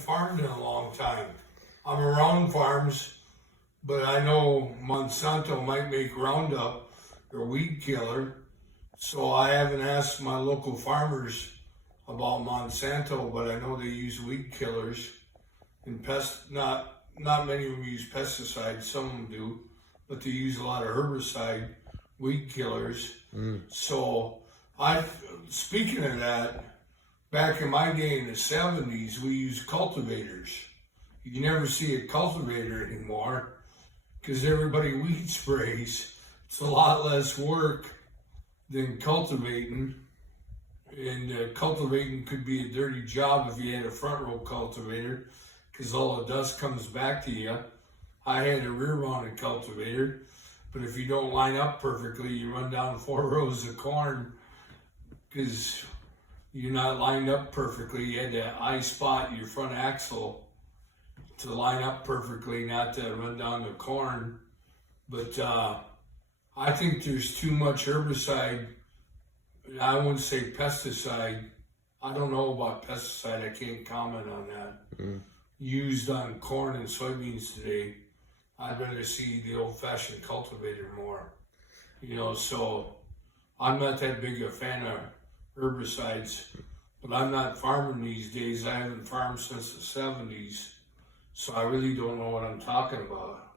farmed in a long time. I'm around farms, but I know Monsanto might make Roundup or weed killer. So I haven't asked my local farmers about Monsanto, but I know they use weed killers and not many of them use pesticides, some of them do, but they use a lot of herbicide, weed killers. So speaking of that, back in my day in the 70s, we used cultivators. You never see a cultivator anymore because everybody weed sprays. It's a lot less work than cultivating. And cultivating could be a dirty job if you had a front row cultivator because all the dust comes back to you. I had a rear mounted cultivator, but if you don't line up perfectly, you run down 4 rows of corn because you're not lined up perfectly. You had to eye spot your front axle to line up perfectly, not to run down the corn. But I think there's too much herbicide. I wouldn't say pesticide. I don't know about pesticide. I can't comment on that. Used on corn and soybeans today. I'd rather see the old-fashioned cultivator more. So I'm not that big a fan of herbicides, but I'm not farming these days. I haven't farmed since the 70s, so I really don't know what I'm talking about.